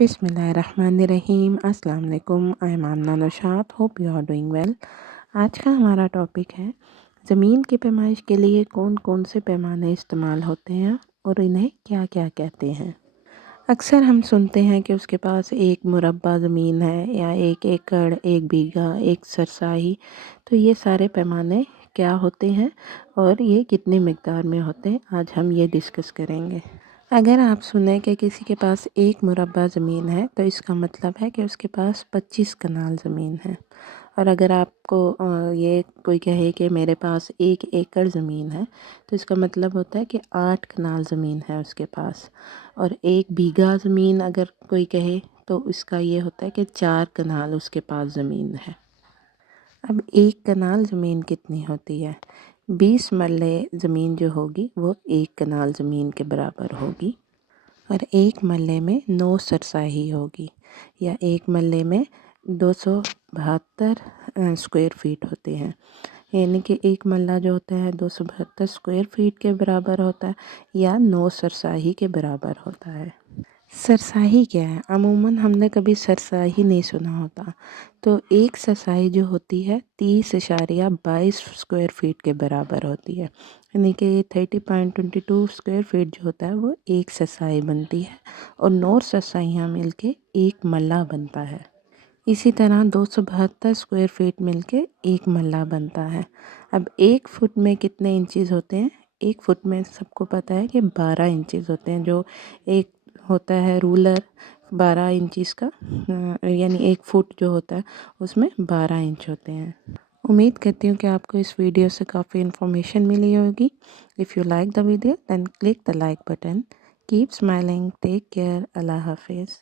बिस्मिल्लाहिर्रहमानिर्रहीम। अस्सलाम वालेकुम। I am Amna Naushad. Hope you are doing well. आज का हमारा टॉपिक है ज़मीन की पैमाइश के लिए कौन कौन से पैमाने इस्तेमाल होते हैं और इन्हें क्या क्या कहते हैं। अक्सर हम सुनते हैं कि उसके पास एक मुरब्बा ज़मीन है या एक एकड़, एक बीघा, एक सरसाही। तो ये सारे पैमाने क्या होते हैं और ये कितनी मिकदार में होते हैं, आज हम ये डिस्कस करेंगे। अगर आप सुने कि किसी के पास एक मुरब्बा ज़मीन है तो इसका मतलब है कि उसके पास 25 कनाल ज़मीन है। और अगर आपको ये कोई कहे कि मेरे पास एक एकड़ ज़मीन है तो इसका मतलब होता है कि 8 कनाल ज़मीन है उसके पास। और एक बीघा ज़मीन अगर कोई कहे तो इसका ये होता है कि 4 कनाल उसके पास ज़मीन है। अब एक कनाल ज़मीन कितनी होती है? 20 मरले ज़मीन जो होगी वो एक कनाल ज़मीन के बराबर होगी। और एक मरले में 9 सरसाही होगी या एक मरले में 272 स्क्वायर फीट होते हैं। यानी कि एक मरला जो होता है 272 स्क्वायर फीट के बराबर होता है या 9 सरसाही के बराबर होता है। सरसाही क्या है? अमूमन हमने कभी सरसाही नहीं सुना होता। तो एक सरसाही जो होती है 30.22 स्क्वायर फीट के बराबर होती है। यानी कि 30.22 स्क्वायर फीट जो होता है वो एक सरसाही बनती है और 9 सरसाहियाँ मिलके एक मल्ला बनता है। इसी तरह 272 स्क्वायर फीट मिलके एक मल्ला बनता है। अब एक फुट में कितने इंचज़ होते हैं? एक फुट में सबको पता है कि 12 इंचज़ होते हैं। जो एक होता है रूलर 12 इंचज़ का, यानी एक फुट जो होता है उसमें 12 इंच होते हैं। उम्मीद करती हूँ कि आपको इस वीडियो से काफ़ी इन्फॉर्मेशन मिली होगी। If you like the video then click the like button. Keep smiling, take care, अल्लाह हाफिज़।